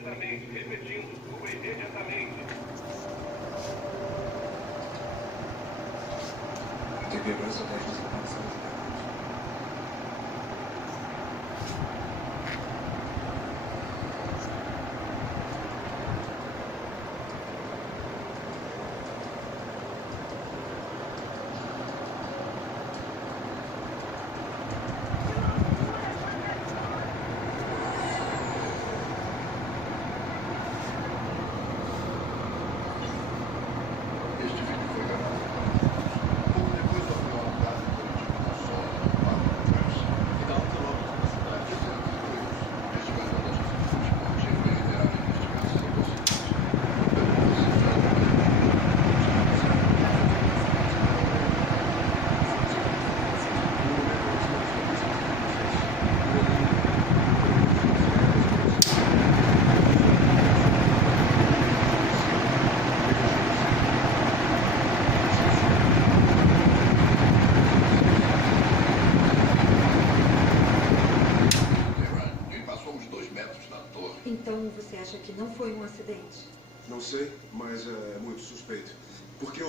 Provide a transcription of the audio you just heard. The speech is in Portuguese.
imediatamente. Repetindo, suba imediatamente. Deverão estratégias de informação de dados. Este vídeo foi gravado pouco depois do avião alugado durante uma sola no Parque do Crash. Fica a 1 quilômetro da cidade. Este vai dar nosso transporte e vai liderar a investigação do acidente. Ele passou uns 2 metros da torre. Então você acha que não foi um acidente? Não sei, mas é muito suspeito. Porque o